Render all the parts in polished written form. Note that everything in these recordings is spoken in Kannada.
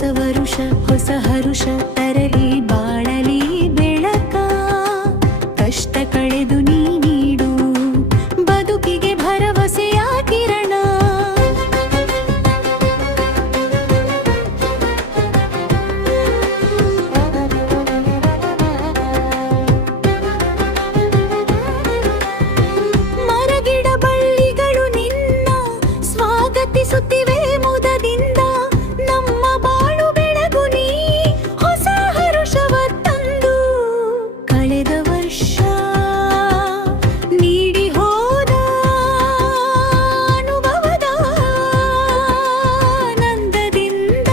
ಹೊಸ ವರುಷ ಹೊಸ ಹರುಷ ತರಲಿ ಬಾಳಲಿ ಬೆಳಕ ಕಷ್ಟ ಕಳೆದು ನೀ ನೀಡು ಬದುಕಿಗೆ ಭರವಸೆಯ ಕಿರಣ ಮರಗಿಡ ಬಳ್ಳಿಗಳು ನಿನ್ನ ಸ್ವಾಗತಿಸುತ್ತಿವೆ ಮುದದಿಂದ ನಮ್ಮ ಬಾಳು ಬೆಳಗು ನೀ ಹೊಸ ಹರುಷವ ತಂದು ಕಳೆದ ವರ್ಷ ನೀಡಿ ಹೋದ ಅನುಭವದ ಆನಂದದಿಂದ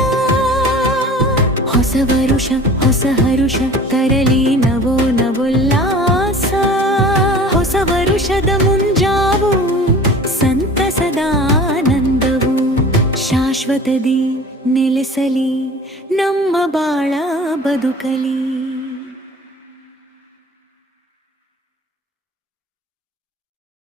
ಹೊಸ ವರುಷ ಹೊಸ ಹರುಷ ತರಲಿ ನವೋ ನವೋಲ್ಲಾಸ ಹೊಸ ವರುಷದ ಮುಂಜಾವು ಸಂತಸದ ಆನಂದವು ಶಾಶ್ವತದಿ ನೆಲೆಸಲಿ ನಮ್ಮ ಬಾಳ ಬದುಕಲಿ.